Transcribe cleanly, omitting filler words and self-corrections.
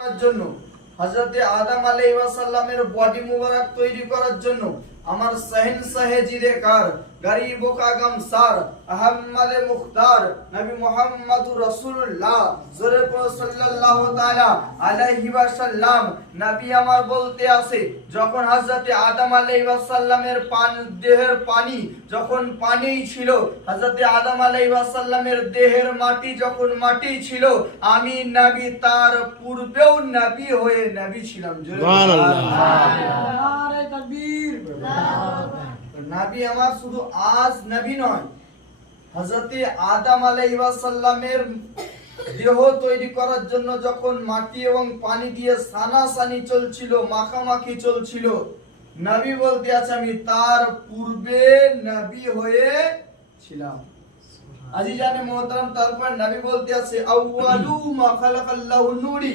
জন্য হযরতে আদম আলাইহিস সালামের বডি মুবারক তৈরি করার জন্য আমার শহনशाह জিরেকার গরিব কা গমসার আহমদ মুখতার নবী মুহাম্মদুর রাসূলুল্লাহ সাল্লাল্লাহু তাআলা আলাইহি ওয়াসাল্লাম নবী আমার বলতে আছে যখন হযরতে আদম আলাইহিস সালামের দেহের পানি যখন পানি ছিল হযরতে আদম আলাইহিস সালামের দেহের মাটি যখন মাটি ছিল আমি নবী তার পূর্বেও নবী হয়ে নবী ছিলাম সুবহানাল্লাহ নারে তাকবীর নবী আমার শুধু আজ নবী নয় হযরতে আদম আলাইহিস সালামের দেহ তৈরি করার জন্য যখন মাটি এবং পানি দিয়ে সানাসানি চলছিল মাখামাখি চলছিল নবী বলতে আছে আমি তার পূর্বে নবী হয়ে ছিলাম আজিজানে মোহতারাম তারপর নবী বলতে আছে আউয়ালু মা খালাকাল্লাহু নূরি